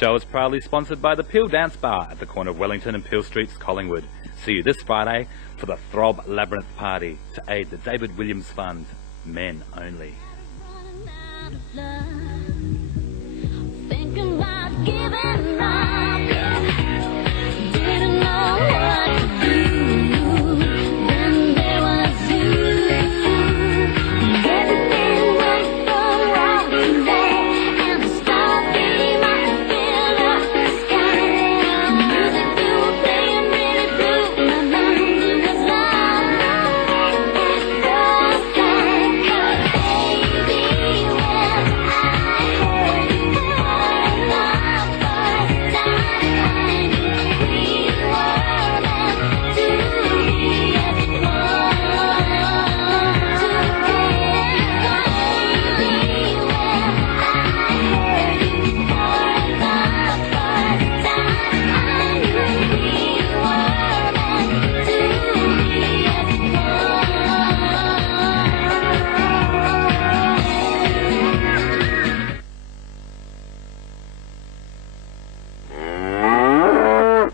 Show is proudly sponsored by the Peel Dance Bar at the corner of Wellington and Peel Streets, Collingwood. See you this Friday for the Throb Labyrinth Party to aid the David Williams Fund. Men only. Thinking about giving up, didn't know what to do. Then there was you. Everything went so wrong today, and the stars came out to fill up the sky. The music you were playing really blew my mind. It was love at first sight. 'Cause baby, when I heard you for love first time, I knew we were meant to be as one together. Baby, when I heard you for love first time, I knew we were meant to be as one.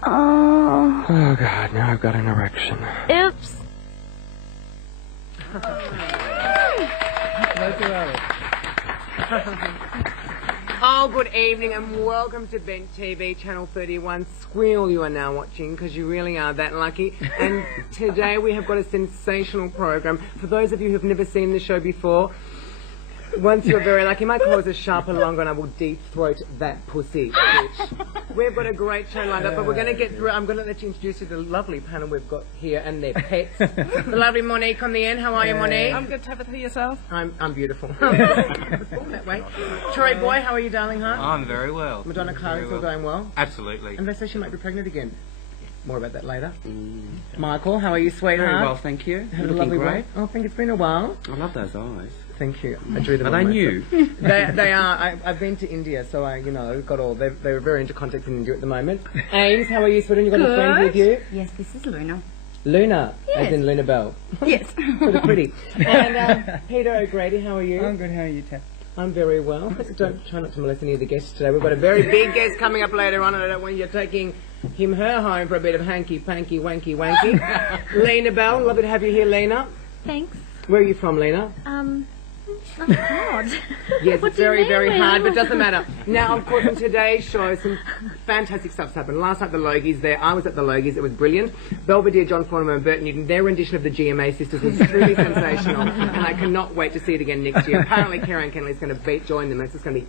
Oh God, now I've got an erection. Oops. Oh, good evening and welcome to Bent TV, Channel 31. Squeal you are now watching because you really are that lucky. And today we have got a sensational program. For those of you who have never seen the show before, once you're very lucky, my claws are sharp and longer and I will deep throat that pussy, bitch. We've got a great show lined up, but we're going to get through. I'm going to let you introduce you to the lovely panel we've got here and their pets. The lovely Monique on the end. How are you, Monique? I'm good. Tabitha, yourself? I'm beautiful. I was born that way. Troy Boy, how are you, darling, huh? I'm very well. Madonna Clara's all going well? Absolutely. And they say she might be pregnant again. More about that later. Michael, how are you, sweetheart? Very well, thank you. Had a Looking lovely great. break. Oh, I think it's been a while. I love those eyes. Thank you. I drew them. Are they on new? myself. They are. I've been to India, so I, got all. They're very into contact in India at the moment. Ames, how are you, sweetheart? You got a friend with you? Yes, this is Luna. Luna, Yes. as in Luna Bell. Yes. Pretty. And Peter O Grady, how are you? I'm good. How are you, Tab? I'm very well. Don't try not to molest any of the guests today. We've got a very big guest coming up later on, and I don't want you taking her home for a bit of hanky panky wanky wanky. Lena Bell, lovely to have you here, Lena. Thanks. Where are you from, Lena? That's hard. Yes, What it's do you very, mean, very Lena? hard, but it doesn't matter. Now, of course, in today's show, some fantastic stuff's happened. Last night, the Logies there. I was at the Logies. It was brilliant. Belvedere, John Foreman and Bert Newton, their rendition of the GMA Sisters was truly sensational, and I cannot wait to see it again next year. Apparently, Karen Kenley's going to join them, and it's just going to be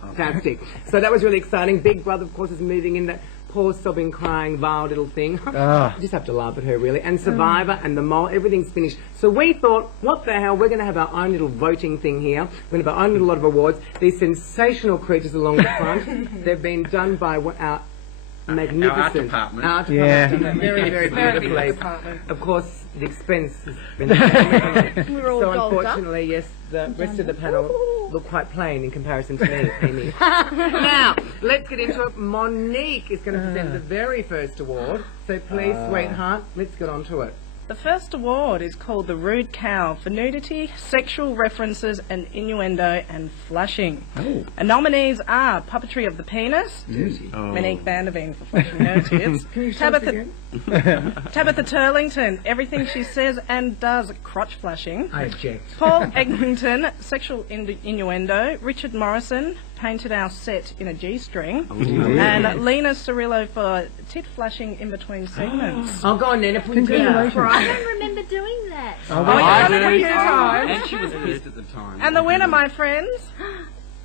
fantastic. So that was really exciting. Big Brother, of course, is moving in that poor, sobbing, crying, vile little thing. I just have to laugh at her, really. And Survivor and The Mole, everything's finished. So we thought, what the hell, we're going to have our own little voting thing here. We're going to have our own little lot of awards. These sensational creatures along the front, they've been done by our magnificent art department. Very, very beautifully. Of course, the expense has been We're all so dolled up. unfortunately, yes, the rest of the panel look quite plain in comparison to me, Amy. Now, let's get into it. Monique is going to present the very first award. So please, sweetheart, let's get on to it. The first award is called the Rude Cow for nudity, sexual references, and innuendo and flashing. Oh. And nominees are Puppetry of the Penis, Monique Vanderveen for flashing her tits, Tabitha Turlington, everything she says and does, crotch flashing. I object. Paul Eglinton, sexual innuendo. Richard Morrison, painted our set in a G-string. And Lena Cirillo for tit flashing in between segments. Oh, go on, Nina, put it down. I don't remember doing that. Oh, you've done it a few times. And she was pissed at the time. And the winner, my friends,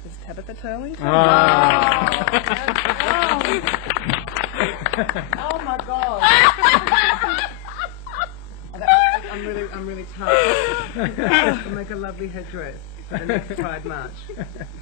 is Tabitha Turlington. Oh my God. I'm really tired. I'll make a lovely headdress for the next Pride March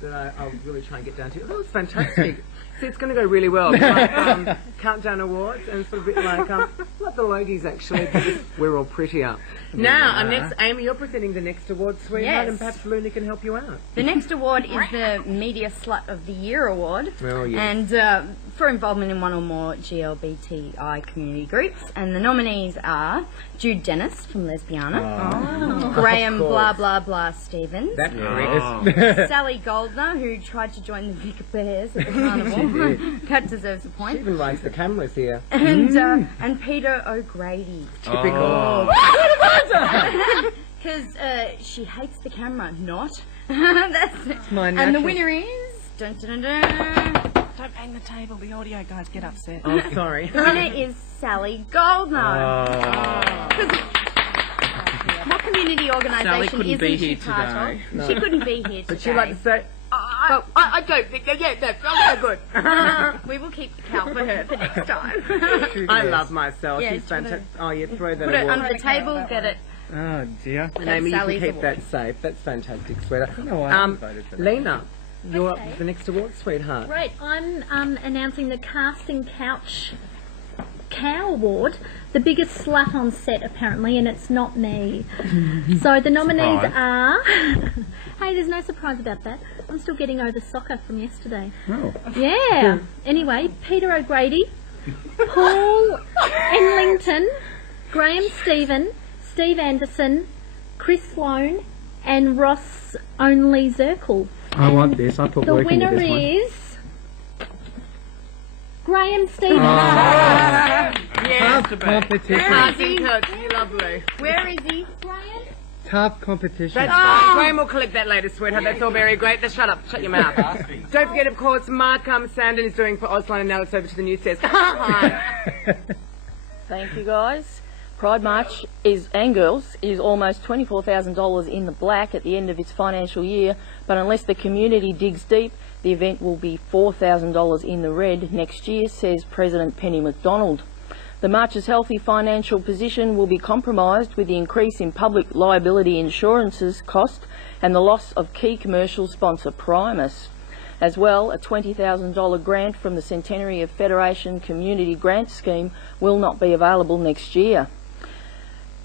that I'll really try and get down to. Oh, it's fantastic. See, it's going to go really well. It's like, Countdown Awards, and it's a bit like, not the Logies actually, but just, we're all prettier. Now, our next, Amy, you're presenting the next award, sweetheart, Yes. and perhaps Luna can help you out. The next award is the Media Slut of the Year award. Oh, yes. And for involvement in one or more GLBTI community groups. And the nominees are Jude Dennis from Lesbiana, Graham Of course. blah blah blah Stevens, That correct. Sally Goldner, who tried to join the Vicar Bears at the carnival. That deserves a She point. even likes the cameras here. And Peter O Grady. Typical. Because she hates the camera, not. That's my and the natural- winner is... Dun, dun, dun, dun. Don't bang the table, the audio guys get upset. Oh, sorry. The winner is Sally Goldner. What community organisation couldn't isn't be she here part today. of? She couldn't be here But today. she like to say, I don't think that, yeah, that's not so good. We will keep the cow for her for next time. I love myself. Yeah, She's do you wanna- fantastic. Oh, you throw that Put it award. under the table, get it. Oh dear. And Amy, you Sally's can keep award. that safe. That's fantastic, sweetheart. I don't know why I haven't voted for that. Lena, you're up Okay. for the next award, sweetheart. Right, I'm announcing the Casting Couch Cow Award, the biggest slut on set apparently, and it's not me. So the nominees are... Hey, there's no surprise about that. I'm still getting over soccer from yesterday. Oh. Yeah. Anyway, Peter O'Grady, Paul Enlington, Graham Stephen, Steve Anderson, Chris Sloan, and Ross Only Zirkle. I want this. I put The work into winner this one. is Graham Stephen. Yes, Tough competition. Casting Couch, you lovely. Where is he? Graham? Tough competition. That's fine. Graham will collect that later, sweetheart. That's all very great. Then shut up. Shut your mouth. Don't forget, of course, Mark Sandor is doing for Auslan, and now it's over to the news desk. Hi. Thank you, guys. Pride March and girls is almost $24,000 in the black at the end of its financial year, but unless the community digs deep, the event will be $4,000 in the red next year, says President Penny McDonald. The March's healthy financial position will be compromised with the increase in public liability insurances cost and the loss of key commercial sponsor Primus. As well, a $20,000 grant from the Centenary of Federation Community Grant Scheme will not be available next year.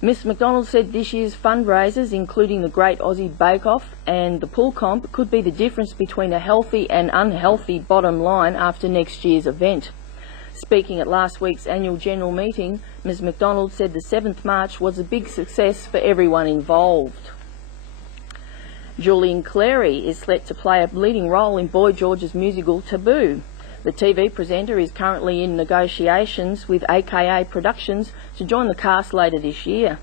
Ms McDonald said this year's fundraisers, including the Great Aussie Bake Off and the pool comp, could be the difference between a healthy and unhealthy bottom line after next year's event. Speaking at last week's annual general meeting, Ms McDonald said the 7th March was a big success for everyone involved. Julian Clary is set to play a leading role in Boy George's musical Taboo. The TV presenter is currently in negotiations with AKA Productions to join the cast later this year.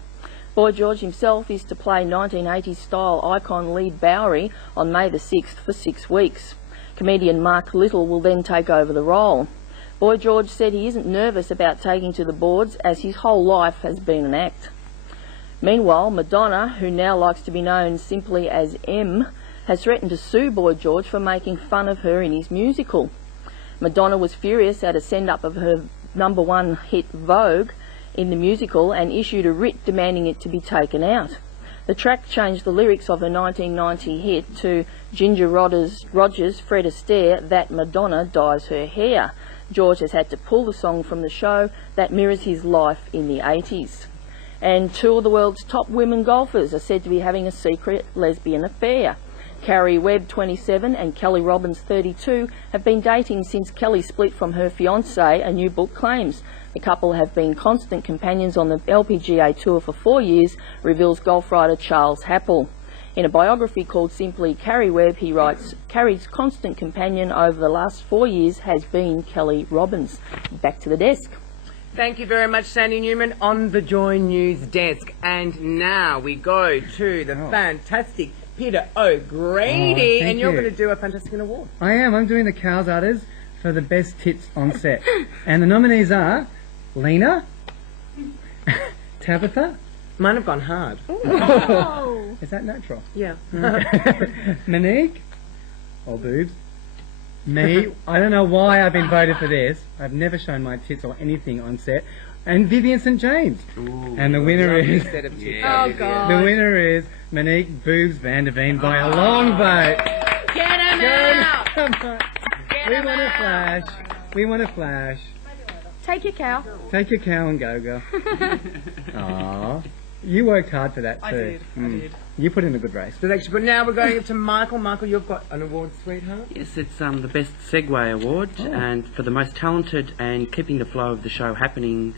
Boy George himself is to play 1980s style icon Lee Bowery on May the 6th for 6 weeks. Comedian Mark Little will then take over the role. Boy George said he isn't nervous about taking to the boards as his whole life has been an act. Meanwhile, Madonna, who now likes to be known simply as M, has threatened to sue Boy George for making fun of her in his musical. Madonna was furious at a send-up of her #1 hit Vogue in the musical and issued a writ demanding it to be taken out. The track changed the lyrics of her 1990 hit to Ginger Rogers' Fred Astaire, That Madonna Dyes Her Hair. George has had to pull the song from the show that mirrors his life in the 80s. And 2 of the world's top women golfers are said to be having a secret lesbian affair. Carrie Webb, 27, and Kelly Robbins, 32, have been dating since Kelly split from her fiancé, a new book claims. The couple have been constant companions on the LPGA Tour for 4 years, reveals golf writer Charles Happel. In a biography called simply Carrie Webb, he writes, Carrie's constant companion over the last 4 years has been Kelly Robbins. Back to the desk. Thank you very much, Sandy Newman, on the Joy News desk. And now we go to the fantastic Peter O'Grady, thank and you're you. going to do a fantastic award. I am. I'm doing the Cows Udders for the best tits on set. And the nominees are Lena, Tabitha. Mine have gone hard. Oh. Is that natural? Yeah. Monique, or boobs. Me, I don't know why I've been voted for this. I've never shown my tits or anything on set. And Vivian St James. And the winner is... Set of tits. Oh, God. The winner is Monique Boobs Vanderveen by a long vote. Get him out! Come on. Get We want a flash. We want a flash. Take your cow. Take your cow and go, girl. Aww. You worked hard for that too. I did. I did. You put in a good race. So actually, but now we're going up to Michael. Michael, you've got an award, sweetheart. Yes, it's the Best Segue Award, and for the most talented and keeping the flow of the show happening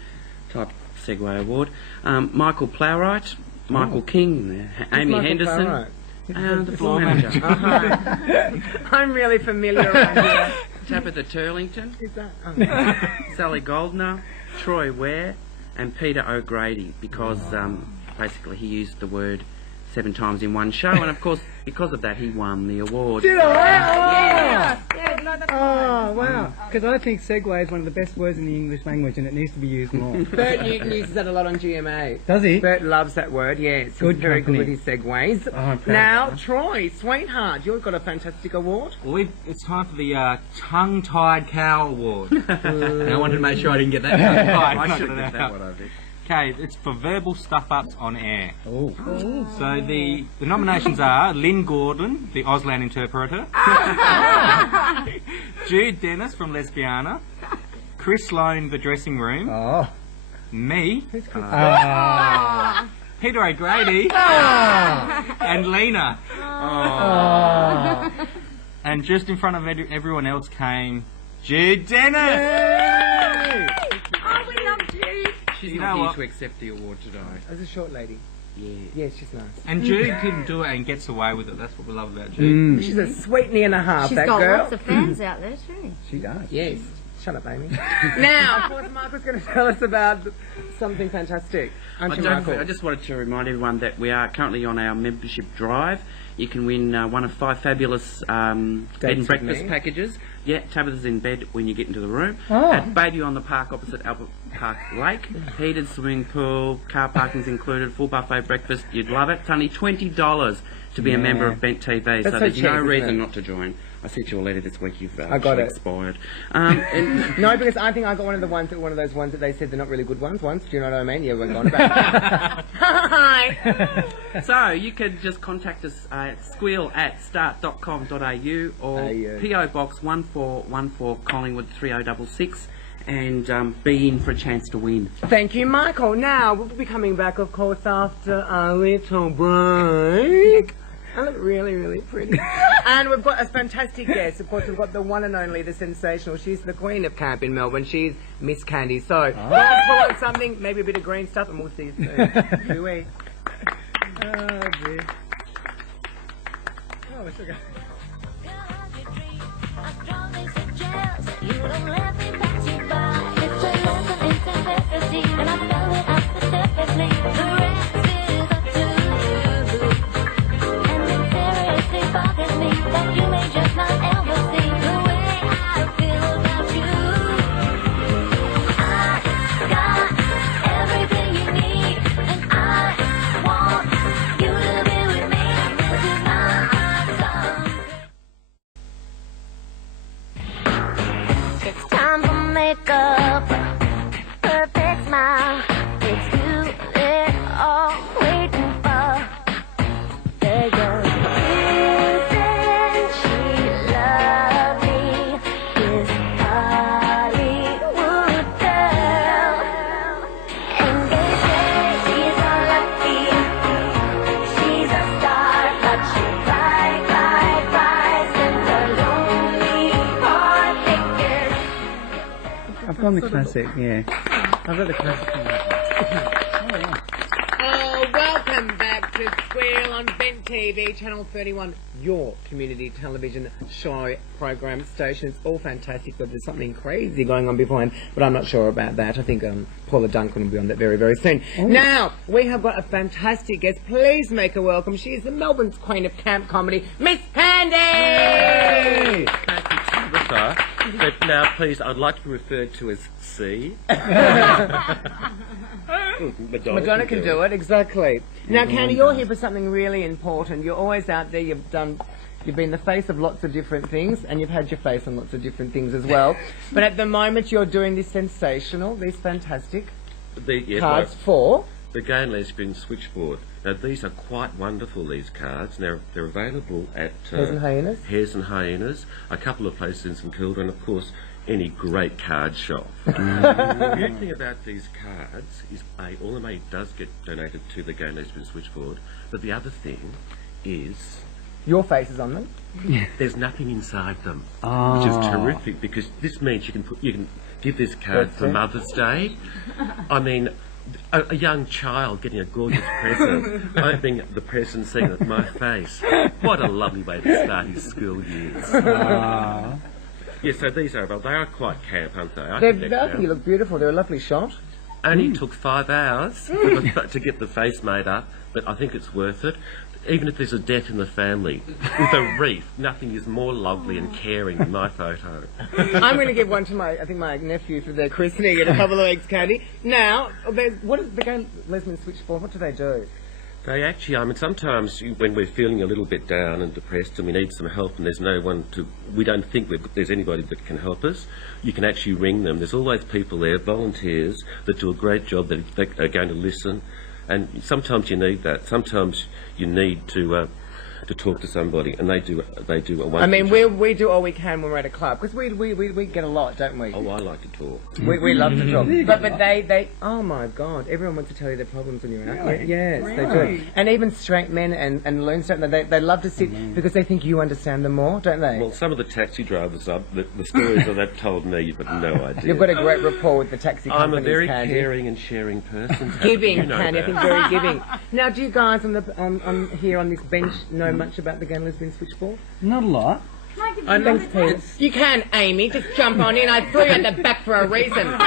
type Segue Award. Michael Plowright, Michael King, Amy Michael Henderson, Plowright? the floor manager. I'm really familiar around here. Tabitha Turlington, Is that? Sally Goldner, Troy Ware, and Peter O Grady, because basically he used the word 7 times in one show, and of course because of that he won the award. Did I? Yeah, no, that's Oh, wow. Because I think segue is one of the best words in the English language and it needs to be used more. Bert Newton uses that a lot on GMA. Does he? Bert loves that word, yes. Good He's very company. good with his segues. Oh, I'm proud Now, of that. Troy, sweetheart, you've got a fantastic award. Well, it's time for the tongue-tied cow award. And I wanted to make sure I didn't get that tongue-tied. I should have got that one, I think. Okay, it's for verbal stuff-ups on air. Oh. So the nominations are Lynn Gordon, the Auslan interpreter, Jude Dennis from Lesbiana, Chris Sloan, the dressing room, Oh. me, Ah. Peter O'Grady, and Lena. Oh. And just in front of everyone else came Jude Dennis. Oh, we love you. She's You not know here what? to accept the award today. As a short lady. Yeah. Yes, she's nice. And Jude can do it and gets away with it. That's what we love about Jude. She's a sweetie and a half, She's that got girl. lots of fans out there too. She does. Yes. Shut up, Amy. Now, of course, Michael's going to tell us about something fantastic. Aren't you, Michael? I just wanted to remind everyone that we are currently on our membership drive. You can win one of 5 fabulous bed and with breakfast me. packages. Yeah, Tabitha's in bed when you get into the room. Oh. At Baby on the Park opposite Albert Park Lake. Heated swimming pool, car parking's included, full buffet breakfast. You'd love it. It's only $20 to be a member of Bent TV, That's so so there's cheap, no isn't reason it? not to join. I sent you a letter this week. You've I got actually it. expired. And No, because I think I got one of those ones that they said they're not really good ones once. Do you know what I mean? Yeah, we're going about. Hi. so you can just contact us at squeal@start.com.au or PO Box 1414 Collingwood 3066 and be in for a chance to win. Thank you, Michael. Now, we'll be coming back, of course, after a little break. I look really, really pretty. And we've got a fantastic guest. Of course, we've got the one and only, the sensational. She's the queen of camp in Melbourne. She's Miss Candee. So, go and pull on something, maybe a bit of green stuff, and we'll see you soon. Ooh-wee. Oh, dear. Oh, it's okay. I strongly suggest you don't let me pass you by. It's a lesson in simplicity, and I spell it out specifically. The rest is up to you. And it seriously bothers me that you may just not ever see the way I feel about you. I got everything you need, and I want you to be with me. This is my song. It's time for makeup, perfect smile. It's you they're all waiting for. There goes isn't she lovely? This Hollywood girl, and they say she's unlucky. She's a star, but she cries, and the lonely heartbreaker. I've gone the classic, yeah. I've got the classic one. Oh, welcome back to Squeal on Bent TV, Channel 31, your community television show program station. It's all fantastic, but there's something crazy going on beforehand, but I'm not sure about that. I think Paula Duncan will be on that very, very soon. Now, we have got a fantastic guest. Please make her welcome. She is the Melbourne's queen of camp comedy, Miss Candee! Tabitha, but now please, I'd like to be referred to as C. Madonna can do it, exactly. Now, Candee, you're here for something really important. You're always out there. You've been the face of lots of different things, and you've had your face on lots of different things as well. But at the moment, you're doing this sensational, these fantastic cards for the Gay and Lesbian Switchboard. Now, these are quite wonderful, these cards. Now, they're available at Hares and Hyenas? Hares and Hyenas, a couple of places in St Kilda, and of course, any great card shop. The good thing about these cards is, all the money does get donated to the Gay and Lesbian Switchboard, but the other thing is... Your face is on them? There's nothing inside them, which is terrific, because this means you can give this card for Mother's Day. I mean, a young child getting a gorgeous present, opening the present, seeing it my face. What a lovely way to start his school years. Yeah, so these are, they are quite camp, aren't they? They're lovely, you look beautiful, they're a lovely shot. Only took 5 hours to get the face made up, but I think it's worth it. Even if there's a death in the family, with a wreath, nothing is more lovely and caring than my photo. I'm going to give one to my nephew for their christening in a couple of weeks, Candee. Now, what is the Gay and Lesbian Switchboard? What do they do? They actually, I mean, sometimes when we're feeling a little bit down and depressed and we need some help and there's no one we don't think there's anybody that can help us, you can actually ring them. There's always people there, volunteers, that do a great job, that are going to listen. And sometimes you need that. Sometimes you need to talk to somebody, and they do a wonderful I mean, job. we do all we can when we're at a club, because we get a lot, don't we? Oh, I like to talk. We love to talk. But they, oh my God, everyone wants to tell you their problems when you're out. Really? Yes, Really? they do. And even straight men and loon straight men, they love to sit because they think you understand them more, don't they? Well, some of the taxi drivers, the stories that they've told me, you've got no idea. You've got a great rapport with the taxi companies, I'm a very Candee. caring and sharing person. Giving, You know Candee, I that. think very giving. Now, do you guys on here on this bench know much about the Gay and Lesbian Switchboard? Not a lot. Thanks, Pete. You can, Amy. Just jump on in. I threw you at the back for a reason. Spit it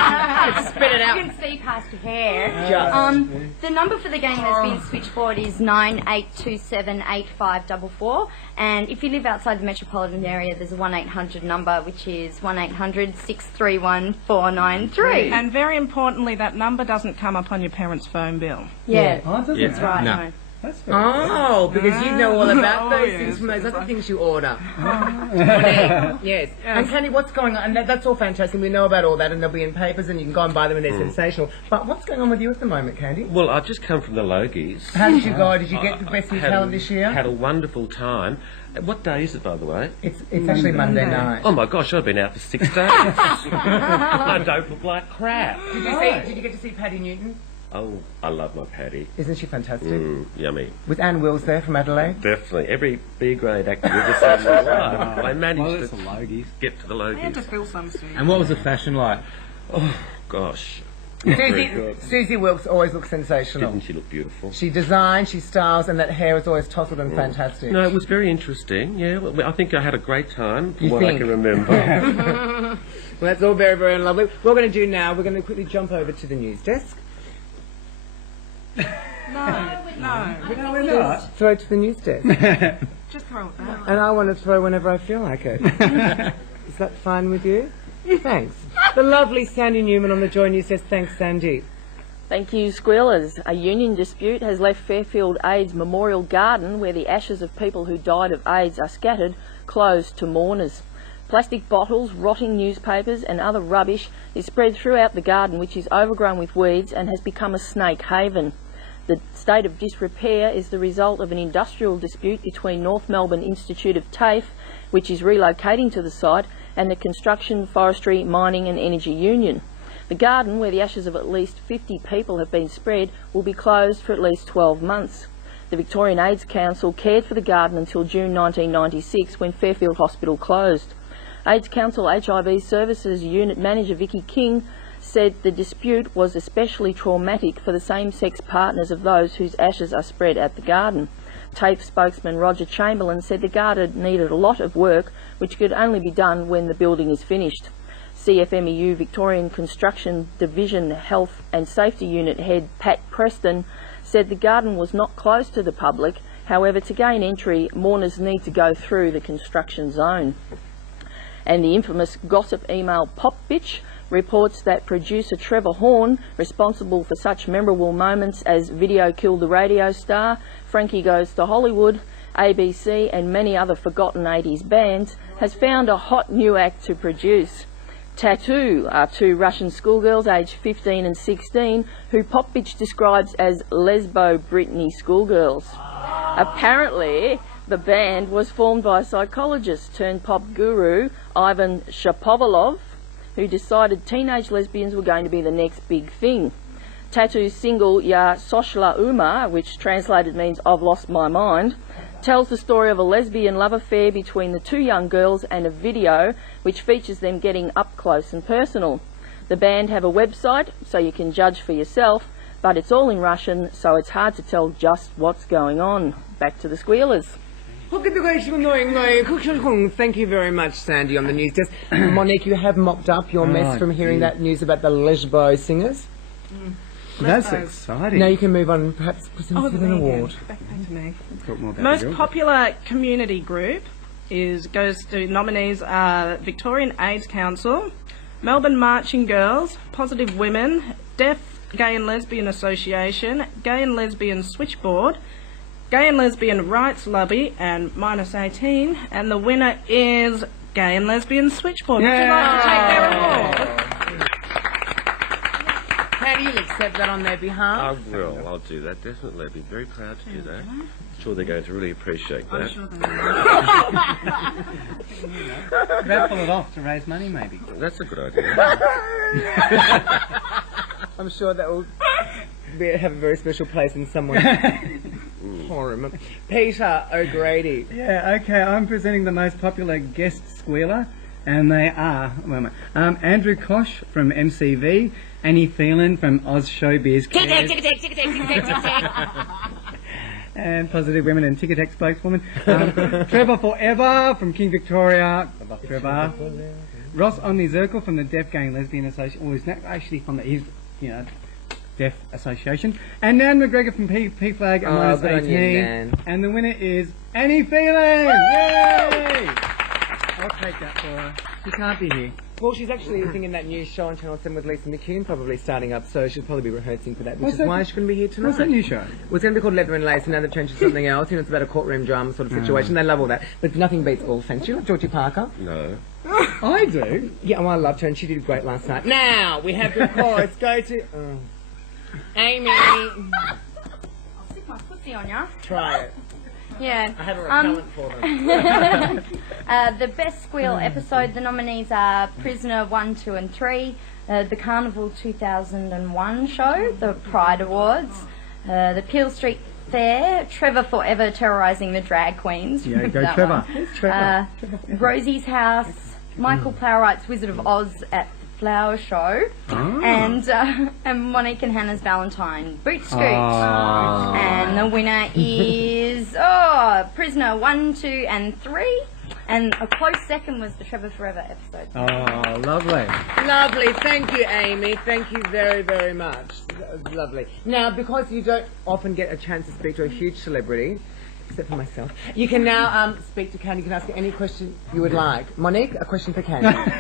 out. You can see past your hair. Just. The number for the Gay and Lesbian Switchboard is 98278544, and if you live outside the metropolitan area, there's a 1-800 number, which is 1-800-631-493. And very importantly, that number doesn't come up on your parents' phone bill. Yeah, Oh, does Yeah. it? that's right. No. That's very Oh, because you know all about those yes, things from those that's other things you order. Yes. And Candee, what's going on? And that's all fantastic. We know about all that, and they'll be in papers, and you can go and buy them, and they're sensational. But what's going on with you at the moment, Candee? Well, I've just come from the Logies. How did you go? Did you get the best new talent this year? Had a wonderful time. What day is it, by the way? It's actually Monday night. Oh my gosh, I've been out for 6 days. I don't look like crap. Did you get to see Paddy Newton? Oh, I love my Paddy. Isn't she fantastic? Yummy. With Anne Wills there from Adelaide? Definitely. Every B-grade actor you've ever seen in my life. I managed that's to the Logies. get to the I had to Logies. fill some soon. And what was the fashion like? Oh, gosh. Not very good. Susie Wilkes always looks sensational. Didn't she look beautiful? She designs, she styles, and that hair is always tousled and fantastic. No, it was very interesting. Yeah, well, I think I had a great time, from You what I think? can remember. Well, that's all very, very lovely. What we're going to do now, we're going to quickly jump over to the news desk. No. Throw it to the news desk. Just throw it back. And I want to throw whenever I feel like it. Is that fine with you? Thanks. The lovely Sandy Newman on the Joy News desk. Thanks, Sandy. Thank you, Squealers. A union dispute has left Fairfield AIDS Memorial Garden, where the ashes of people who died of AIDS are scattered, closed to mourners. Plastic bottles, rotting newspapers and other rubbish is spread throughout the garden, which is overgrown with weeds and has become a snake haven. The state of disrepair is the result of an industrial dispute between North Melbourne Institute of TAFE, which is relocating to the site, and the Construction, Forestry, Mining and Energy Union. The garden, where the ashes of at least 50 people have been spread, will be closed for at least 12 months. The Victorian AIDS Council cared for the garden until June 1996, when Fairfield Hospital closed. AIDS Council HIV Services Unit Manager Vicky King said the dispute was especially traumatic for the same-sex partners of those whose ashes are spread at the garden. TAFE spokesman Roger Chamberlain said the garden needed a lot of work, which could only be done when the building is finished. CFMEU Victorian Construction Division Health and Safety Unit head Pat Preston said the garden was not closed to the public. However, to gain entry, mourners need to go through the construction zone. And the infamous gossip email Pop Bitch reports that producer Trevor Horn, responsible for such memorable moments as Video Killed the Radio Star, Frankie Goes to Hollywood, ABC and many other forgotten 80s bands, has found a hot new act to produce. Tattoo are two Russian schoolgirls aged 15 and 16 who Pop Bitch describes as lesbo Britney schoolgirls. Apparently, the band was formed by psychologist turned pop guru Ivan Shapovalov, who decided teenage lesbians were going to be the next big thing. Tattoo's single Ya Soshla Uma, which translated means I've lost my mind, tells the story of a lesbian love affair between the two young girls and a video which features them getting up close and personal. The band have a website so you can judge for yourself, but it's all in Russian, so it's hard to tell just what's going on. Back to the Squealers. Thank you very much, Sandy, on the news desk. Monique, you have mopped up your mess from hearing that news about the lesbo singers. That's exciting. Now you can move on and perhaps present with an award. Back to me. Talk more about Most the girls. popular community group goes to nominees are Victorian AIDS Council, Melbourne Marching Girls, Positive Women, Deaf Gay and Lesbian Association, Gay and Lesbian Switchboard, Gay and Lesbian Rights Lobby, and -18, and the winner is Gay and Lesbian Switchboard. Would you like to take their award? How do you accept that on their behalf? I will. I'll do that, definitely. I'd be very proud to do that. I'm sure they're going to really appreciate that. Raffle it off to raise money, maybe. That's a good idea. I'm sure that will have a very special place in someone's forum. Peter O'Grady. Yeah, okay, I'm presenting the most popular guest squealer, and they are Andrew Kosh from MCV, Annie Phelan from Oz Showbiz Cares, and Positive Women and Ticketek spokeswoman, Trevor Forever from King Victoria, I love Trevor, Ross Omni Zirkle from the Deaf Gay and Lesbian Association, he's not actually from the Deaf Association, and Nan McGregor from P Flag and -18, and the winner is Annie Phelan! Yay! I'll take that for her. She can't be here. Well, she's actually singing that new show on Channel 7 with Lisa McCune, probably starting up, so she'll probably be rehearsing for that, which is why she couldn't be here tonight. What's that new show? Well, it's going to be called Leather and Lace, and now they've changed to something else, it's about a courtroom drama sort of situation. They love all that. But nothing beats All Saints. Do you like Georgie Parker? No. I do. Yeah, well, I loved her, and she did great last night. Now, we have to, of course, go to... Amy. I'll stick my pussy on ya. Try it. Yeah. I have a repellent for them. The best Squeal episode, the nominees are Prisoner 1, 2 and 3, the Carnival 2001 show, the Pride Awards, the Peel Street Fair, Trevor Forever terrorising the drag queens. Yeah, go That Trevor. one. Trevor. Rosie's House, Michael Plowright's Wizard of Oz at Flower Show, and Monique and Hannah's Valentine Boot Scoot. And the winner is Prisoner 1, 2 and 3, and a close second was the Trevor Forever episode. Oh, lovely. Lovely. Thank you, Amy. Thank you very, very much. That was lovely. Now, because you don't often get a chance to speak to a huge celebrity, except for myself, you can now speak to Candee. You can ask her any question you would like. Monique, a question for Candee.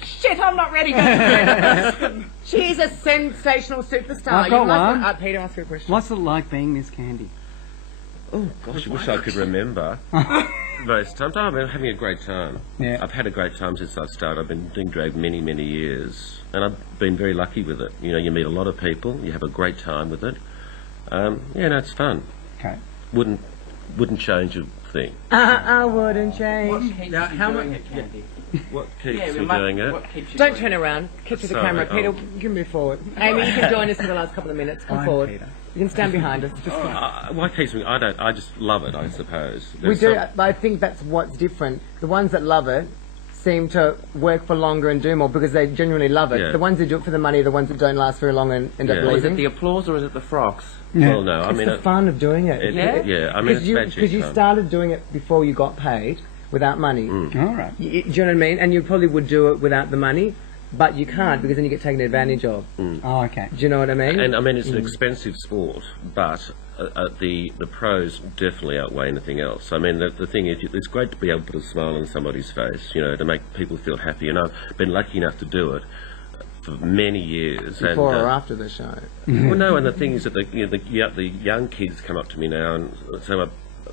Shit, I'm not ready. She's a sensational superstar. I've got one. Peter, ask her a question. What's it like being Miss Candee? Oh, gosh, I wish I could remember. Most times. I've been having a great time. Yeah. I've had a great time since I've started. I've been doing drag many, many years. And I've been very lucky with it. You know, you meet a lot of people. You have a great time with it. It's fun. Okay. Wouldn't change a thing. I wouldn't change. Now, how much? What keeps me doing it? Don't turn around. Keep to the Sorry, camera. Peter, you can move forward. Amy, you can join us for the last couple of minutes. Come Fine, forward. Peter. You can stand behind us. Just What keeps me? I just love it, I suppose. we do. I think that's what's different. The ones that love it seem to work for longer and do more because they genuinely love it. Yeah. The ones who do it for the money are the ones that don't last very long and end up Yeah. Is leaving. it the applause or is it the frocks? Well, no, I It's mean... the fun of doing it. I mean, it's magic Because you fun. started doing it before you got paid without money. All right. Do you know what I mean? And you probably would do it without the money, but you can't because then you get taken advantage of. Oh, okay. Do you know what I mean? And I mean, it's an expensive sport, but the pros definitely outweigh anything else. I mean, the thing is, it's great to be able to put a smile on somebody's face, you know, to make people feel happy. And I've been lucky enough to do it for many years. Before or after the show? Well, no, and the thing is that the young kids come up to me now and say,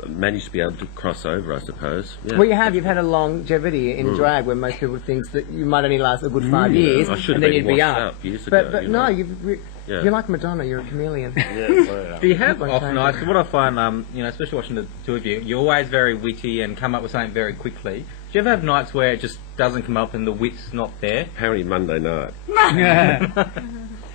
managed to be able to cross over, I suppose. Yeah. Well, you've had a longevity in drag where most people think that you might only last a good 5 years I should and have then been you'd be washed up. years ago. But you no, know. you're like Madonna, you're a chameleon. Do you have Like often, changing. what I find, especially watching the two of you, you're always very witty and come up with something very quickly. Do you ever have nights where it just doesn't come up and the wit's not there? Apparently Monday night.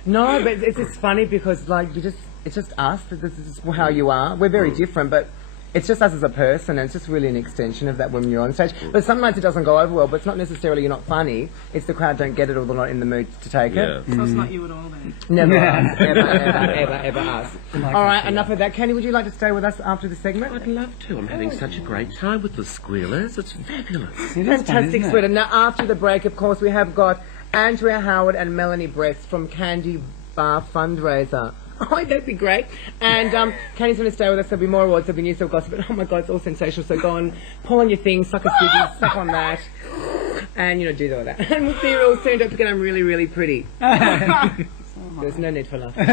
No, but it's just funny because it's just us. This is how you are. We're very different, but it's just us as a person, and it's just really an extension of that when you're on stage. But some nights it doesn't go over well, but it's not necessarily you're not funny. It's the crowd don't get it or they're not in the mood to take it. So it's not you at all then? Never us. Ever us. All right, enough of that. Kenny, would you like to stay with us after the segment? I'd love to. I'm having such a great time with the Squealers. It's fabulous. Fantastic, sweetheart. Now, after the break, of course, we have got Andrea Howard and Melanie Brest from Candee Bar Fundraiser. Oh, that'd be great. And Candy's going to stay with us. There'll be more awards, there'll be news, there'll gossip. But oh my God, it's all sensational. So go on, pull on your things, suck a stitches, suck on that, and do all that. And we'll see you all soon. Don't forget, I'm really, really pretty. There's no need for laughing.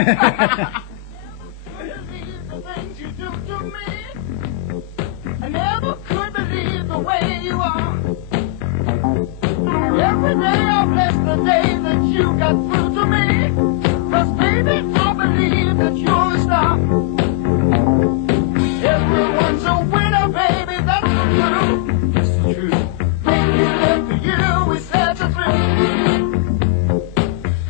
I never could believe the way you are. Every day I bless the day that you got through to me. 'Cause baby, I believe that you're a star. Everyone's a winner, baby, that's the truth. It's the truth. Baby, live for you is such a thrill.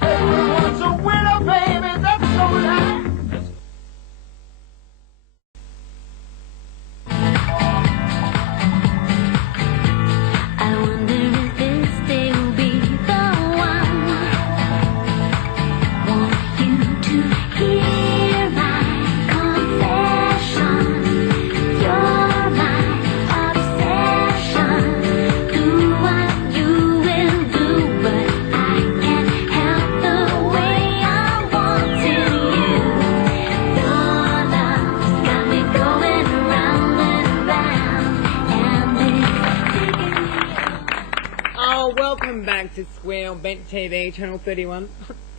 Everyone's a winner, baby, that's so nice. I wonder if this day will be the one. Want you to hear my confession. You're my obsession. Do what you will do, but I can't help the way I want you. Your love's got me going round and round, and it's taking me. Oh, welcome back to Squeal, Bent TV, Channel 31,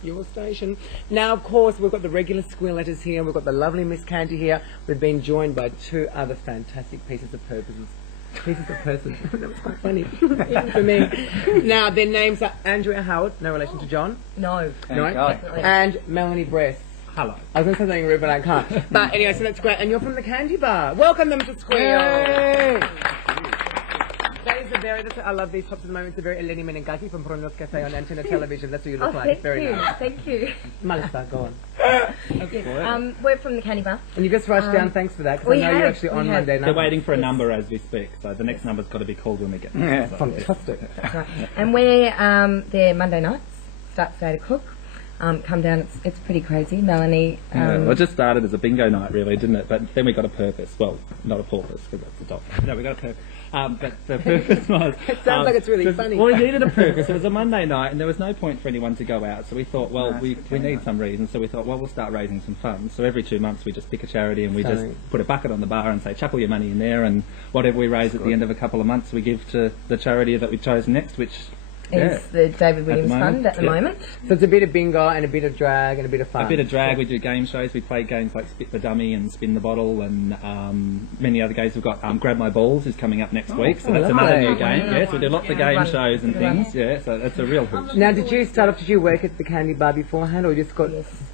your station. Now, of course, we've got the regular Squealeters here. We've got the lovely Miss Candee here. We've been joined by two other fantastic pieces of persons. That was quite funny, even for me. Now, their names are Andrea Howard, no relation to John. No. Thank God. And Melanie Brest. Hello. I was going to say something rude, but I can't. But anyway, so that's great. And you're from the Candee Bar. Welcome them to Squeal. That is I love these tops at the moment. It's a very Eleni Menengaki from Pronos Cafe on Antenna Television. That's what you look like. It's very nice. Thank you. Malisa, go on. We're from the Candee Bar. And you just rushed down, thanks for that, because I know you're actually on Monday night. They're waiting for a number as we speak, so the next number's got to be called when we get there. So, Fantastic. Right. And we're there Monday nights. Starts at 8 o'clock. Come down. It's pretty crazy. Melanie. well, it just started as a bingo night, really, didn't it? But then we got a purpose. Well, not a porpoise, because that's a dog. No, we got a purpose. But the purpose was... It sounds like it's really funny. Well, we needed a purpose. It was a Monday night, and there was no point for anyone to go out. So we thought, well, we need some reason. So we thought, well, we'll start raising some funds. So every 2 months we just pick a charity and we just put a bucket on the bar and say, chuck all your money in there, and whatever we raise at the end of a couple of months, we give to the charity that we chose next, which... Is the David Williams Fund at the moment. So it's a bit of bingo and a bit of drag and a bit of fun. A bit of drag, we do game shows, we play games like Spit the Dummy and Spin the Bottle and many other games. We've got Grab My Balls is coming up next week, so that's another new game. Yes, we do lots of game shows and things, so that's a real hoot. Now, did you work at the Candee Bar beforehand, or you just got...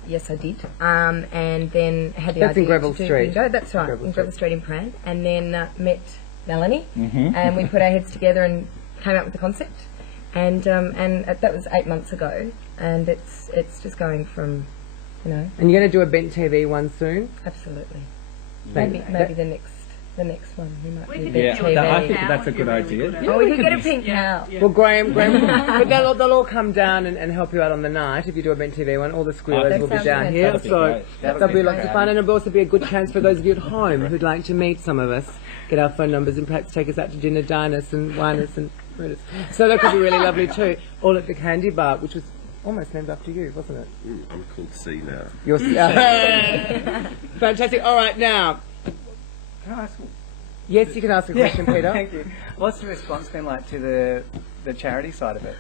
Yes, I did. And then had the That's idea in Greville to do Street. bingo. That's right, in Greville Street in Pran. And then met Melanie, and we put our heads together and came up with the concept. And that was 8 months ago, and it's just going from, And you're going to do a Bent TV one soon? Absolutely. Maybe the next one we might do Yeah, Bent TV. I think that's a good idea. Oh, we could get a pink cow. Well, Graham, but they'll all come down and help you out on the night if you do a Bent TV one. All the Squealers will be down here, so that'll be lots of fun, and it'll also be a good chance for those of you at home who'd like to meet some of us, get our phone numbers, and perhaps take us out to dinner, dine us, and wine us, and so that could be really lovely too. All at the Candee Bar, which was almost named after you, wasn't it? I'm called C now. You're fantastic. All right, now. Can I ask? Yes, you can ask a question, Peter. Thank you. What's the response been like to the charity side of it?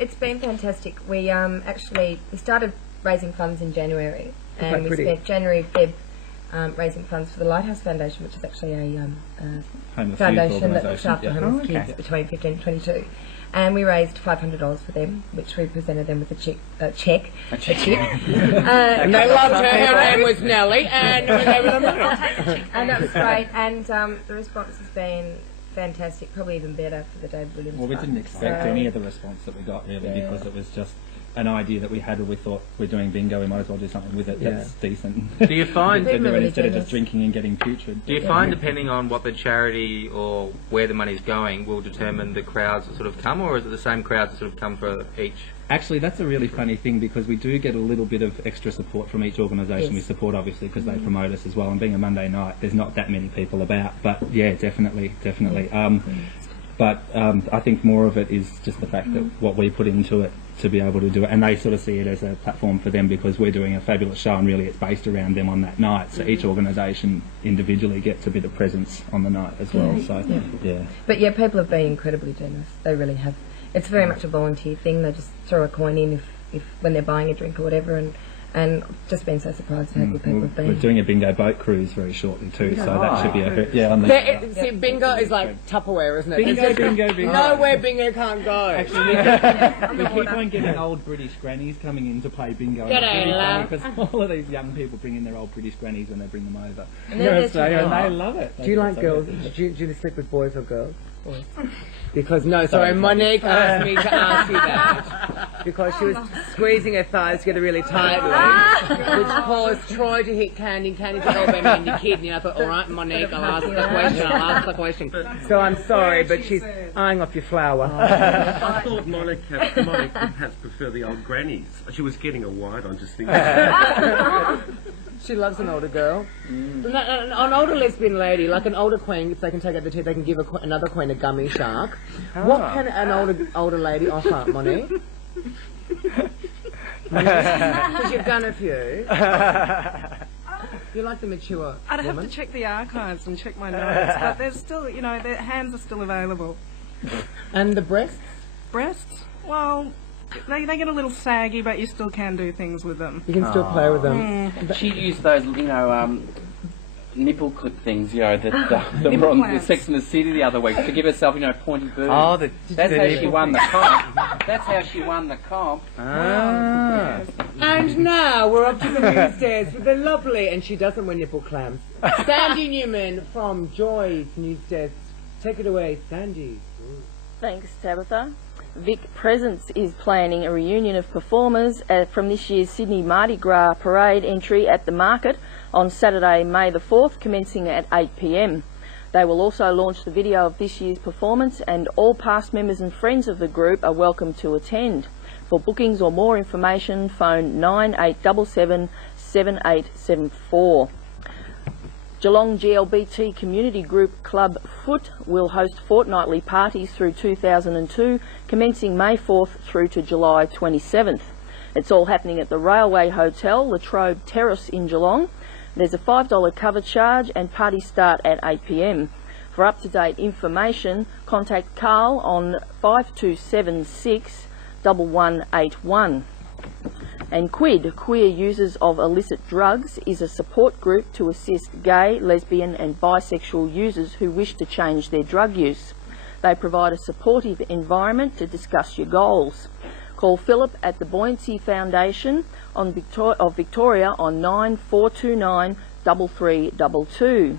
It's been fantastic. We we started raising funds in January, and we pretty. spent January, Feb, raising funds for the Lighthouse Foundation, which is actually a Homeless foundation youth that looks after organisation. homeless Yeah. kids between 15 and 22. And we raised $500 for them, which we presented them with a check. And they loved her. Her name was Nellie, and and that was great. And the response has been fantastic, probably even better for the David Williams. Well, we Fund. didn't expect So- any of the response that we got really because it was just an idea that we had, or we thought we're doing bingo, we might as well do something with it that's decent. Do you find instead of just drinking and getting putrid? Do you find, depending on what the charity or where the money's going, will determine the crowds that sort of come, or is it the same crowds that sort of come for each? Actually, that's a really funny thing because we do get a little bit of extra support from each organisation we support, obviously, because they promote us as well. And being a Monday night, there's not that many people about. But yeah, definitely. But I think more of it is just the fact that what we put into it to be able to do it, and they sort of see it as a platform for them because we're doing a fabulous show and really it's based around them on that night. So each organisation individually gets a bit of presence on the night as well. So yeah. But yeah, people have been incredibly generous. They really have. It's very much a volunteer thing. They just throw a coin in if when they're buying a drink or whatever, and just been so surprised at how good people have been. We're doing a bingo boat cruise very shortly too, so that should be a on the. See, bingo is like Tupperware, isn't it? Bingo. Nowhere bingo can't go. Actually, we keep on getting old British grannies coming in to play bingo. Because all of these young people bring in their old British grannies when they bring them over to Australia, and they love it. Do you like girls? Do you sleep with boys or girls? Because Monique asked me to ask you that because she was squeezing her thighs together really tightly, which caused Troy to hit Candee. Candee said, "Oh, baby, you're kidding." And I thought, "All right, Monique, I'll ask the question. So I'm sorry, but she's eyeing off your flower. I thought Monique would perhaps prefer the old grannies. She was getting a wide on just thinking. She loves an older girl. An older lesbian lady, like an older queen, if they can take out the tea, they can give another queen a gummy shark. What can an older lady offer, Monique? Because you've done a few. You like the mature I'd have woman? to check the archives and check my notes, but there's still, their hands are still available. And the breasts? Breasts? Well, they get a little saggy, but you still can do things with them. You can still play with them. She used those, nipple clip things, that were on the Sex and the City the other week to give herself, pointy boobs. Oh, that's how she won the comp. That's how she won the comp. And now we're up to the newsdays with the lovely, and she doesn't wear nipple clams, Sandy Newman from Joy's Newsdays. Take it away, Sandy. Thanks, Tabitha. Vic Presence is planning a reunion of performers from this year's Sydney Mardi Gras parade entry at the market on Saturday, May the 4th, commencing at 8 p.m. They will also launch the video of this year's performance, and all past members and friends of the group are welcome to attend. For bookings or more information, phone 9877 7874. Geelong GLBT Community Group Club Foot will host fortnightly parties through 2002, commencing May 4th through to July 27th. It's all happening at the Railway Hotel, Latrobe Terrace in Geelong. There's a $5 cover charge and parties start at 8 p.m. For up-to-date information, contact Carl on 5276 1181. And QUID, Queer Users of Illicit Drugs, is a support group to assist gay, lesbian and bisexual users who wish to change their drug use. They provide a supportive environment to discuss your goals. Call Philip at the Buoyancy Foundation of Victoria on 9429 3322.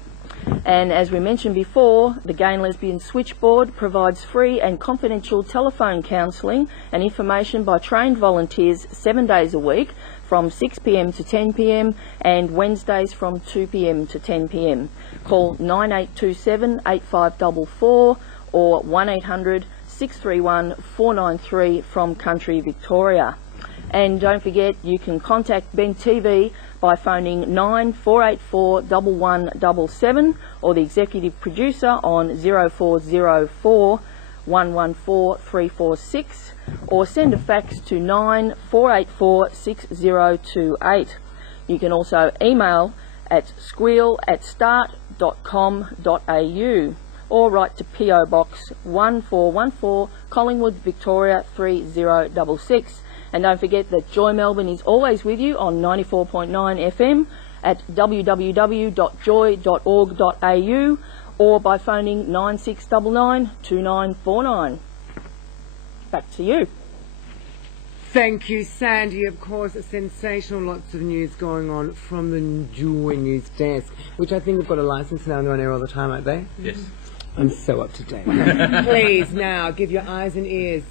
And as we mentioned before, the Gay and Lesbian Switchboard provides free and confidential telephone counselling and information by trained volunteers 7 days a week from 6 p.m. to 10 p.m. and Wednesdays from 2 p.m. to 10 p.m. Call 9827 8544 or 1800 631 493 from Country, Victoria. And don't forget, you can contact Ben TV by phoning 9484 1177 or the executive producer on 0404 114 346 or send a fax to 9484 6028. You can also email at squeal@start.com.au or write to PO Box 1414 Collingwood, Victoria 3066. And don't forget that Joy Melbourne is always with you on 94.9 FM, at www.joy.org.au or by phoning 9699 2949. Back to you. Thank you, Sandy. Of course, sensational. Lots of news going on from the Joy News desk, which I think have got a license now and they're on air all the time, aren't they? Yes. I'm so up to date. Please, now, give your eyes and ears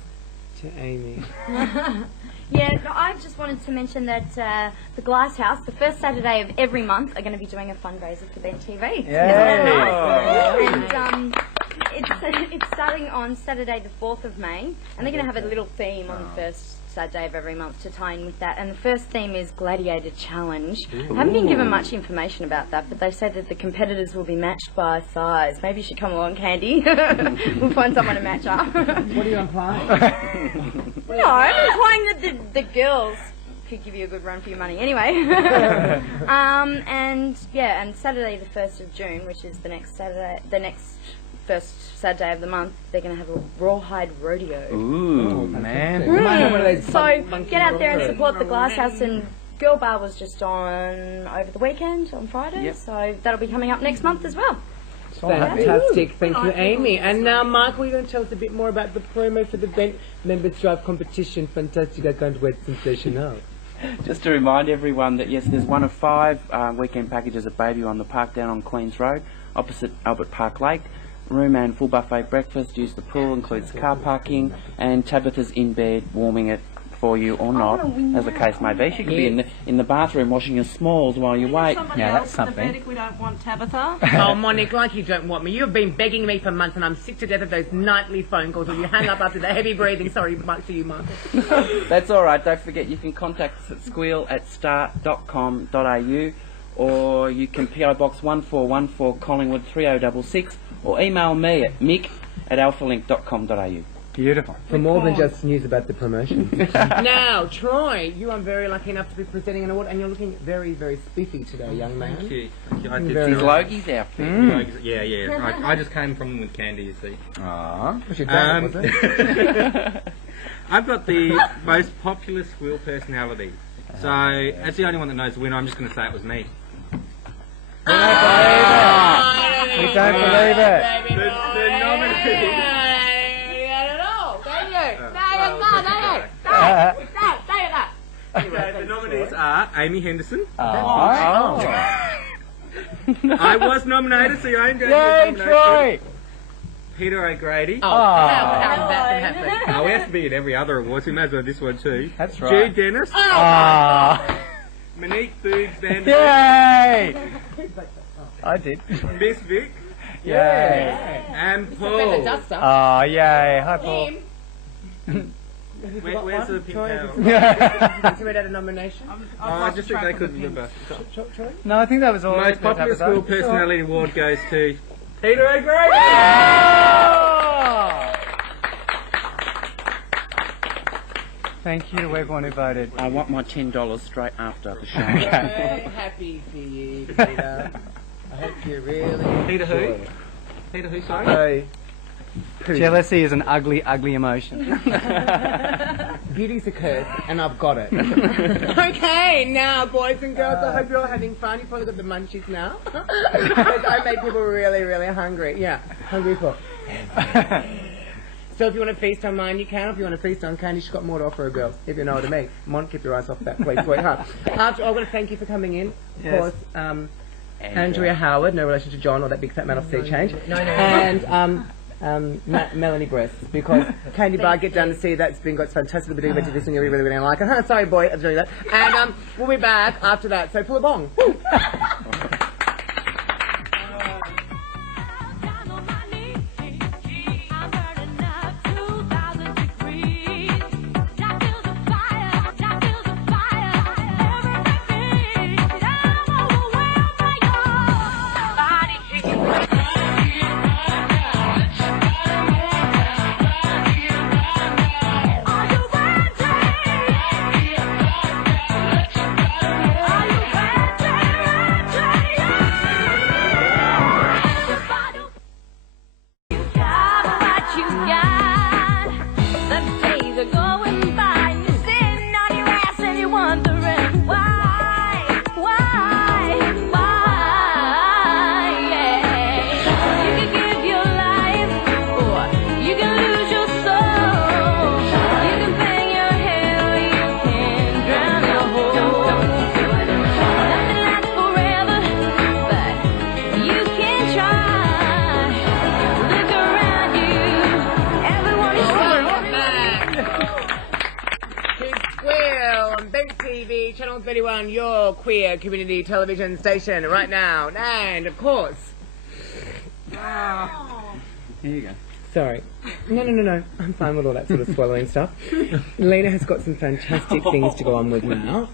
to Amy. Yeah, no, I just wanted to mention that the Glass House, the first Saturday of every month, are going to be doing a fundraiser for their TV. And it's starting on Saturday the 4th of May, and they're going to have a little theme on the first Saturday of every month to tie in with that. And the first theme is Gladiator Challenge. I haven't been given much information about that, but they say that the competitors will be matched by size. Maybe you should come along, Candee. We'll find someone to match up. What are you implying? No, I'm implying that the girls could give you a good run for your money. Anyway. And Saturday the 1st of June, which is the next first Saturday of the month, they're going to have a rawhide rodeo. Ooh, man. So get out there and support the Glass House. And Girl Bar was just on over the weekend on Friday, so that'll be coming up next month as well. Fantastic, thank you, Amy. And now, Michael, you're going to tell us a bit more about the promo for the Members Drive competition. Fantastic, I can't wait, sensational. Just to remind everyone that yes, there's one of 5 weekend packages at Bayview on the park down on Queens Road, opposite Albert Park Lake. Room and full buffet breakfast. Use the pool, includes car parking, and Tabitha's in bed warming it for you or not, as the case may be. She could be in the bathroom washing your smalls while you wait. Yeah, that's something. We don't want Tabitha. Oh, Monique, like you don't want me. You've been begging me for months, and I'm sick to death of those nightly phone calls where you hang up after the heavy breathing. Sorry, Mike, to you, Michael. That's all right. Don't forget you can contact us at squeal@start.com.au, or you can PO Box 1414 Collingwood 3066, or email me at mick@alphalink.com.au. Beautiful. For more than just news about the promotion. Now, Troy, you are very lucky enough to be presenting an award, and you're looking very, very spiffy today, young man. Thank you. I His Logie's outfit. Yeah. I just came from them with Candee, you see. Aww. What's your dad, was it? I've got the most popular Squeal personality. So, as the only one that knows the winner, I'm just going to say it was me. We don't believe it. The nominee. The nominees are Amy Henderson. I was nominated, so I ain't going to Yay, Troy! Peter O Grady. How that happen? We have to be in every other award, so we may as well this one too. That's right. Jude Dennis. Monique Boobs Vanderveen. Yay! I did. Miss Vic. Yay! And Paul. Oh, yay. Hi, Paul. Where's the pink towel? Did you read out a nomination? I just think they could remember. No, I think that was all. Most popular school personality award goes to Peter O Grady. Thank you to everyone who voted. I want my $10 straight after the show. Very happy for you, Peter. I hope you really. Peter who? Peter who, sorry? Jealousy is an ugly, ugly emotion. Beauty's a curse, and I've got it. Okay, now, boys and girls, I hope you're all having fun. You've probably got the munchies now. Because I made people really, really hungry. Yeah, hungry for. So if you want to feast on mine, you can. If you want to feast on Candee, she's got more to offer her, girls. If you know what I mean. Mon, keep your eyes off that, please, sweetheart. After all, I want to thank you for coming in. Of course, Andrea Howard, no relation to John or that big fat man off sea change. No. And Melanie Breasts, because Candee Bar, get down to see that's been got fantastic with the DVD this and you really, really like it. Sorry, boy, I'm doing that. And we'll be back after that. So pull a bong. Woo. TV, Channel 31, your queer community television station right now. And, of course... Here you go. Sorry. No. I'm fine with all that sort of swallowing stuff. Lena has got some fantastic things to go on with now.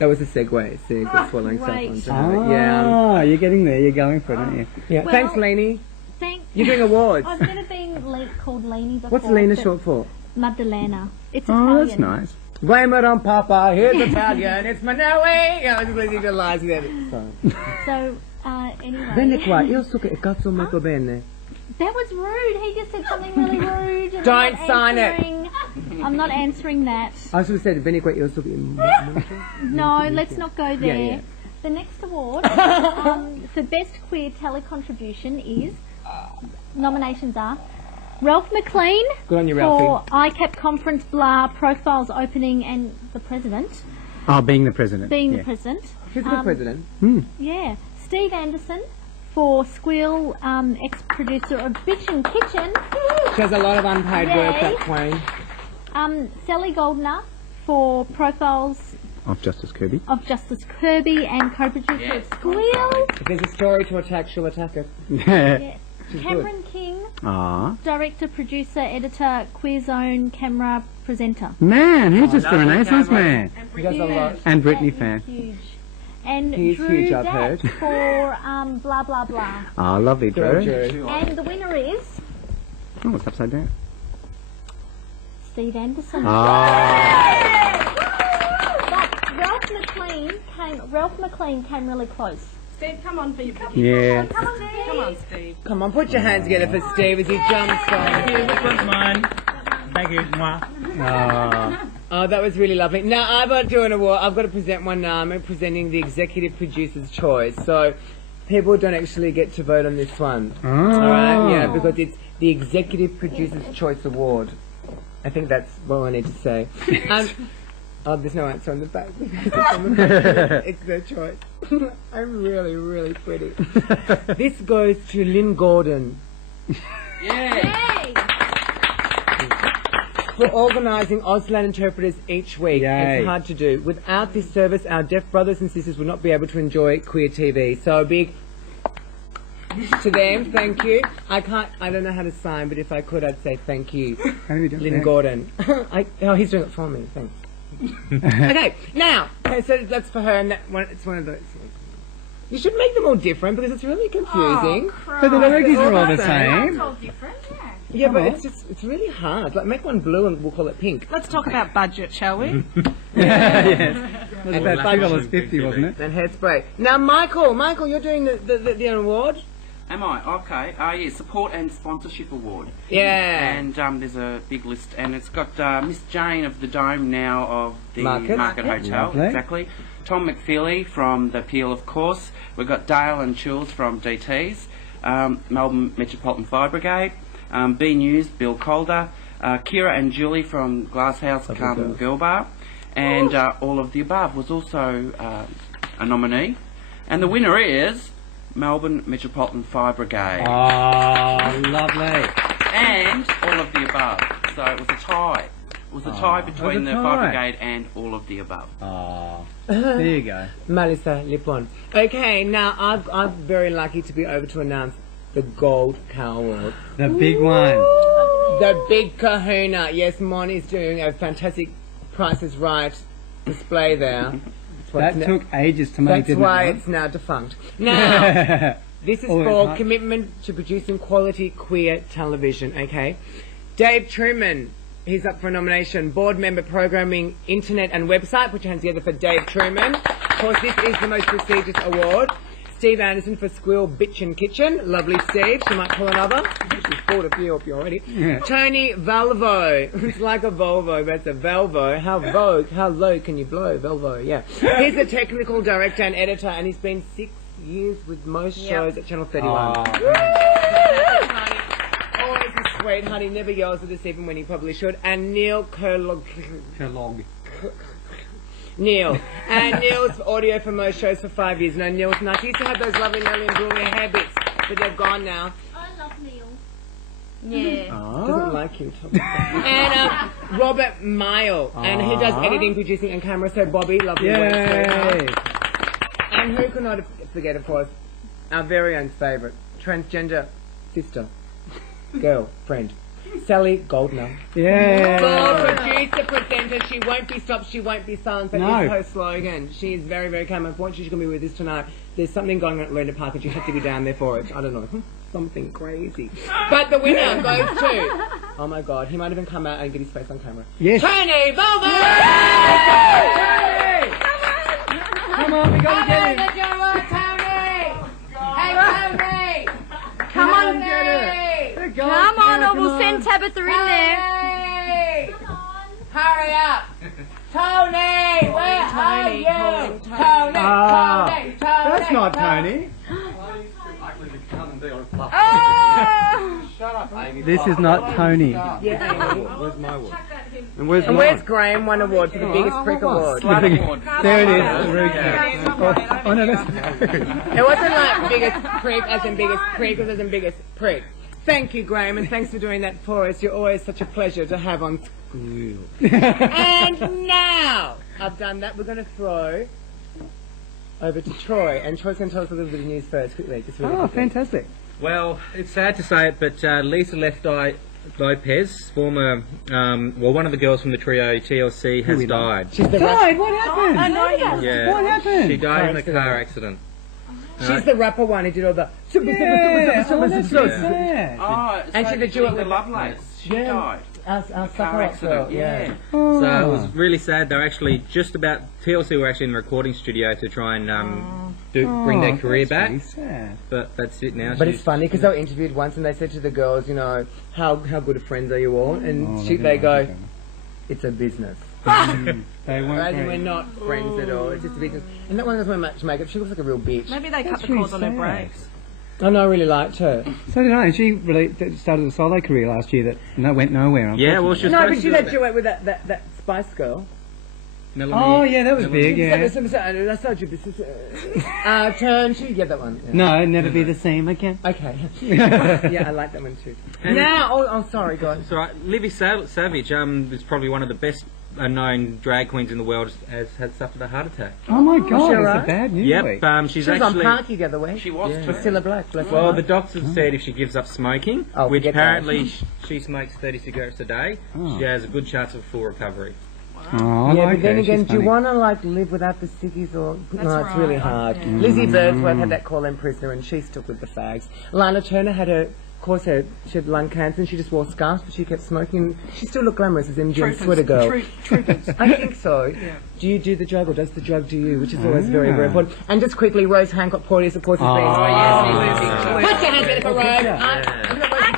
That was a segue. See, got swallowing Great. stuff onto her. Yeah. Oh, you're getting there. You're going for it, aren't you? Yeah. Well, Thanks, Leni. Thank. You're doing awards. I've never been called Leni before. What's Lena but short for? Maddalena. It's Oh, Italian. that's nice. Blame it on Papa. Here's Italian. It's Manoe. Yeah, I was listening to lies with it. So, anyway. Bene qua, io so che cazzo molto bene. That was rude. He just said something really rude. And Don't I'm not sign it. answering. I'm not answering that. I should have said bene qua, io so che... No, let's not go there. Yeah. The next award for Best Queer Telecontribution is, nominations are Ralph McLean Good on you, for Ralphie. ICAP Conference Blah Profiles Opening and the President, Oh, being the president. being yeah. the President. Who's the president? Yeah. Steve Anderson for Squeal, ex-producer of Bitchin' Kitchen. She has a lot of unpaid work, Yay. that queen. Sally Goldner for Profiles Of Justice Kirby. of Justice Kirby and co-producer of Squeal. If there's a story to attack, she'll attack it. Yes. She's Cameron King, Ah. director, producer, editor, Queer Zone, camera, presenter. Man, he's just a Renaissance man. He does a lot. And Britney That fan. is huge. And He's Drew huge, I've Datt heard. for Blah Blah Blah. Oh, lovely, Drew. Drew. And the winner is Oh, it's upside down. Steve Anderson. Ah. But Ralph McLean came really close. Steve, come on for your picture. Yeah. Come on, Steve. Come on, Steve. Come on, put your hands together for Steve as he jumps on. This one's mine. Thank you. Mwah. Ah. Oh, that was really lovely. Now, I've got to do an award. I've got to present one now. I'm presenting the Executive Producer's Choice. So, people don't actually get to vote on this one. Oh. Alright? Yeah, because it's the Executive Producer's Choice Award. I think that's what I need to say. Oh, there's no answer on the back. It's their choice. I'm really, really pretty. This goes to Lynn Gordon. Yay! For organising Auslan interpreters each week. Yay. It's hard to do. Without this service, our deaf brothers and sisters would not be able to enjoy queer TV. So a big to them, thank you. I don't know how to sign, but if I could, I'd say thank you, How do we do Lynn that? Gordon. He's doing it for me. Thanks. Okay, now, so that's for her, and it's one of those. You should make them all different because it's really confusing. But the lyrics are all the same. all different, yeah. Yeah, but it's really hard. Like, make one blue and we'll call it pink. Let's talk about budget, shall we? Yes. It was about $2.50, wasn't it? And hairspray. Now, Michael, you're doing the award. Am I? Okay. Yeah, Support and Sponsorship Award. Yeah. And there's a big list, and it's got Miss Jane of the Dome now of the Market. Hotel. Lovely. Exactly. Tom McFeely from the Peel, of course. We've got Dale and Chills from DTs. Melbourne Metropolitan Fire Brigade. B News, Bill Calder. Kira and Julie from Glasshouse Come Girl Bar. And All of the Above was also a nominee. And the winner is Melbourne Metropolitan Fire Brigade. Oh, lovely. And All of the Above. So it was a tie. It was a tie between the Fire Brigade and All of the Above. Oh, there you go. Melissa Lipon. Okay, now I'm very lucky to be over to announce the Gold Cow Award. The big one. The big kahuna. Yes, Moni's doing a fantastic Price is Right display there. That took ages to make, That's didn't why it? it's now defunct. Now, this is Oh, for it's commitment to producing quality queer television, okay? Dave Truman, he's up for a nomination. Board member programming, internet and website. Put your hands together for Dave Truman. Of course, this is the most prestigious award. Steve Anderson for Squeal, Bitchin' Kitchen. Lovely Steve. She might pull another. She's bought a few up you already. Yeah. Tony Valvo. It's like a Volvo, but it's a Velvo. How low can you blow? Velvo, yeah. He's the technical director and editor, and he's been 6 years with most shows at Channel 31. Always a sweetheart. He never yells at us even when he probably should. And Neil Kellogg. Neil. And Neil's audio for most shows for 5 years. No, Neil's nuts. He used to have those lovely Nelly and Julia hair bits, but they're gone now. I love Neil. Yeah. Doesn't like you. And Robert Mile, and he does editing, producing, and camera. So Bobby, lovely work, sweetheart. And who can I forget, of course, our very own favourite transgender sister, girl, friend, Sally Goldner. Yeah. Producer, presenter. She won't be stopped. She won't be silenced. That is her slogan. She is very, very calm. Unfortunately, she's going to be with us tonight. There's something going on at Lena Park, and you have to be down there for it. I don't know. Something crazy. But the winner goes to... Oh my God, he might even come out and get his face on camera. Yes. Tony Volvo! Come on, we got to get him. Hey, Tony! Come on, Get it. Come on, or we'll send Tabitha in there. Hurry up! Tony! Where are you? Tony! That's not Tony. Shut up, Amy. This is not Tony. Yeah, Amy. Where's my award? And And where's where's Graham? One award for the biggest prick award. There it is. Oh, no, that's... It wasn't like biggest prick as in biggest prick, it was as in biggest prick. Thank you, Graham, and thanks for doing that for us. You're always such a pleasure to have on Squeal. And now I've done that, we're going to throw over to Troy, and Troy's going to tell us a little bit of news first, quickly. Just really quickly. Fantastic. Well, it's sad to say it, but Lisa Left Eye Lopez, former, one of the girls from the trio TLC, has died. She's the Died? What happened? I know you. Yeah. What happened? She died in a car accident. She's the rapper one who did all the... Yeah. Oh, that's so sad. Oh, And she did do it with Lovelace. She died. Our Car accident. Yeah. Oh. So it was really sad. They're actually just about... TLC were actually in the recording studio to try and bring their career back. Really sad. But that's it now. But it's funny because they were interviewed once and they said to the girls, you know, how good of friends are you all? And they go, it's a business. They weren't Whereas very- we're not friends at all. It's just a business. And that one doesn't wear much makeup. She looks like a real bitch. Maybe they cut That's the really cords on their sad. brakes. Oh no, I really liked her. So did I. And she really started a solo career last year that went nowhere. Yeah, well, she was No, supposed but she to- had duet with that Spice Girl. Melanie- Oh, yeah, that was Melanie- big, yeah. That's not your business. Turn to... Yeah, that one. Yeah. No, never be the same again. Okay. Yeah, I like that one too. Now, sorry, go on. It's all right. Livy Savage is probably one of the best known drag queens in the world, has suffered a heart attack. Oh my God, she all it's right? a bad news Yep, week. she's She was on actually... Parky the other week. She was too. Priscilla Black. Bless her Well, heart. the doctors said if she gives up smoking, Oh, which forget that. apparently she smokes 30 cigarettes a day, she has a good chance of full recovery. Oh, Yeah, I like but then her. again, She's do you funny. want to like live without the ciggies or? No, it's right. really hard. Yeah. Lizzie Birdsworth had that call-in prisoner, and she stuck with the fags. Lana Turner had she had lung cancer, and she just wore scarves, but she kept smoking. She still looked glamorous as MGM Sweater Girl. Troopers. I think so. Do you do the drug, or does the drug do you? Which is always very, very important. And just quickly, Rose Hancock Porteous, of course, has been. Oh, yes. Put your hands together for Rose. I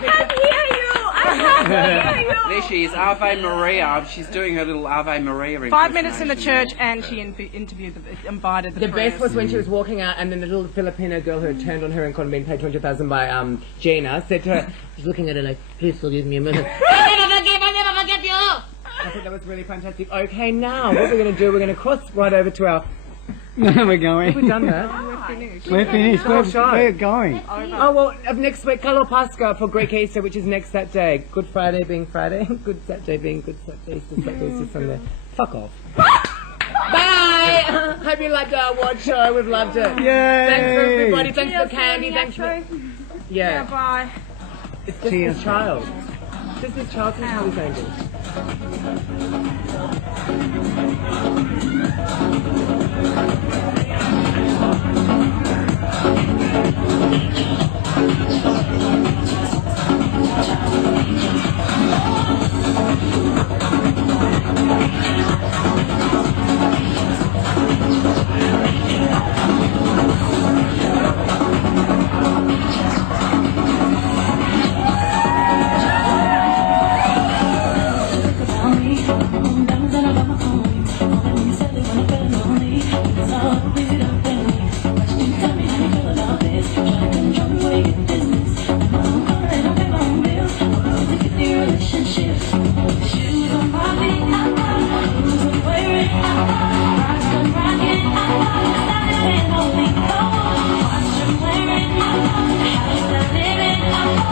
can't hear you. I can't hear you. There she is, Ave Maria. She's doing her little Ave Maria 5 minutes in the church, and she invited the The press. best was when she was walking out, and then the little Filipino girl who had turned on her and couldn't been paid $200,000 by Gina said to her, she's looking at her like, please forgive me a minute. I'll never forget you. I thought that was really fantastic. Okay, now what we're going to do, we're going to cross right over to our. We're going. Have we done that? We're finished. The whole show. We're going. Oh well, of next week, Kalo Pascha for Greek Easter, which is next Saturday. Good Friday being Friday, Good Saturday being Good Saturday, Easter Saturday, Easter Sunday. Fuck off. Bye! Hope you liked our award show. We've loved it. Yay! Thanks for everybody. Thanks for Candee. Thanks for... Yeah, bye. It's just this child. Just this child from Charlie's Angels.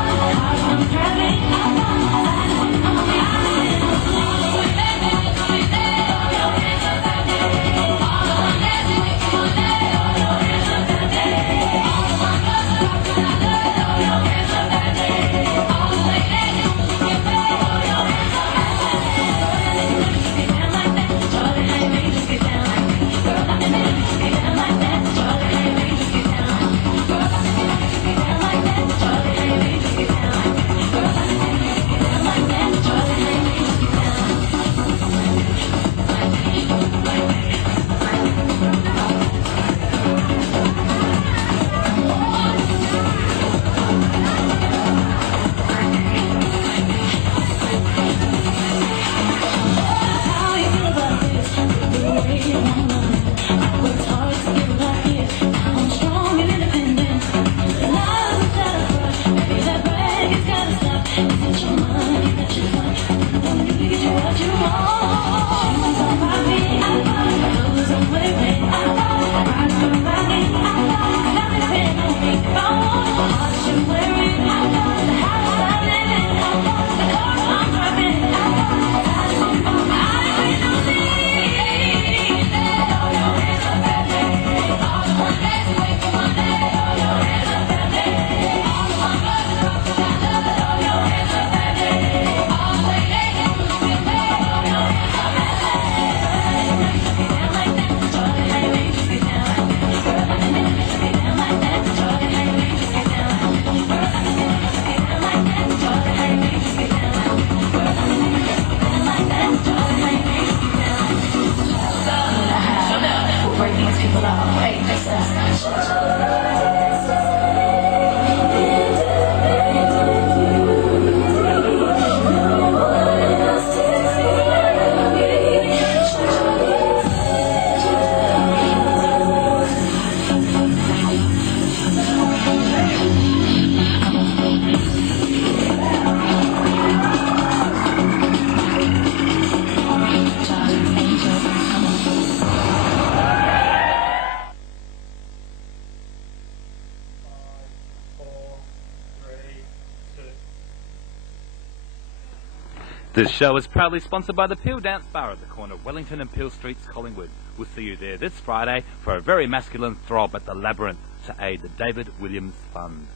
Living This show is proudly sponsored by the Peel Dance Bar at the corner of Wellington and Peel Streets, Collingwood. We'll see you there this Friday for a very masculine throb at the Labyrinth to aid the David Williams Fund.